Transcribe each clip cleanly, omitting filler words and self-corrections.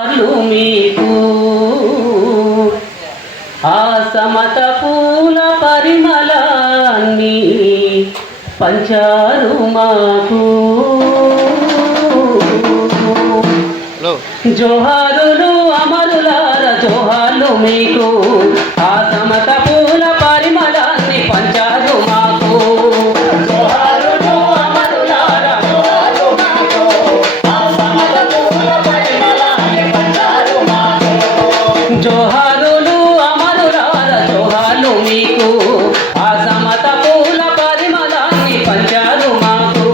మీకు ఆ సమత పూల పరిమళాన్ని పంచారు మాకు. జోహారులు అమరులార జోహార్లు మీకు ఆ సమత పూల పరిమళాన్ని పంచారు మాకు. జోహారులు అమరులార జోహార్లు మీకు ఆ సమత పూల పరిమళాన్ని పంచారు మాకు. జోహారులు అమరులార జోహార్లు మీకు ఆ సమత పూల పరిమళాన్ని పంచారు మాకు.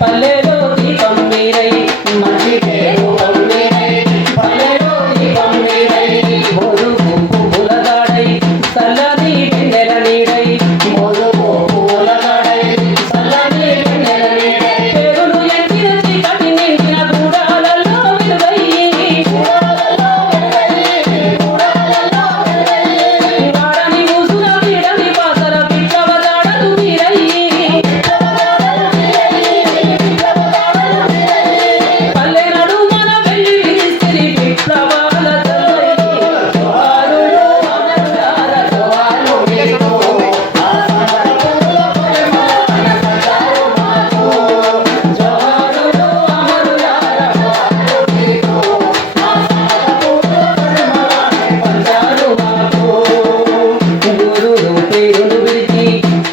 పల్లెలో దీపం మీరై మంచి పేరు మీరై పల్లెలో దీపం మీరై మోదుగు పువ్వులగాడై చల్లని వెన్నెల నీడై మోదుగు పువ్వులగాడై చల్లని వెన్నెల నీడై పేరును ఎక్కిన చీకటి నిండిన గూడాలలో వెలుగై వాడని ఊసుల వీడని పాసర విప్లవ దాడలు మీరై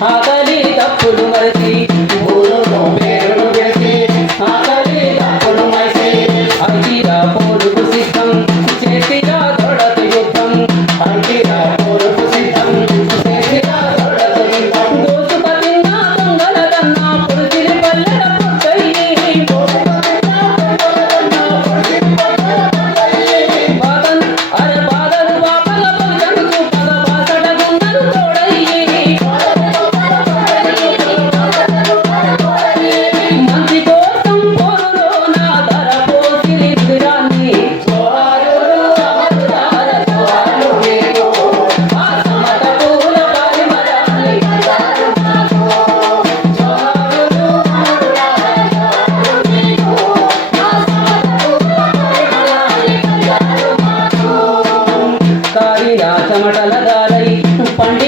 ఆకలి తప్పులు మరచి ఊరును పేరును గెలిచి ఆకలి తప్పులు మరచి అంకిరా పోరుకు సిద్ధం చేతిరా దొడత యుద్ధం అంకిరా పోరుకు సిద్ధం చేతిరా దొడత యుద్ధం దోసుకతిన్నా దొంగల కన్నా పురుచిలి పల్లెల పుట్టయి బాధను అరే బాధలు బాపల పలుచనుకు పద బాసట గుండలు తోడయి మంచి కోసం పోరులో నా ధర పోసి నిద్రాన్ని. జోహారులు అమరులార జోహార్లు మీకు ఆ సమత పూల పరిమళాన్ని పంచారు మాకు. జోహారులు అమరులార జోహార్లు మీకు ఆ సమత పూల పరిమళాన్ని పంచారు మాకు. కారిన చెమటల గాలై పండి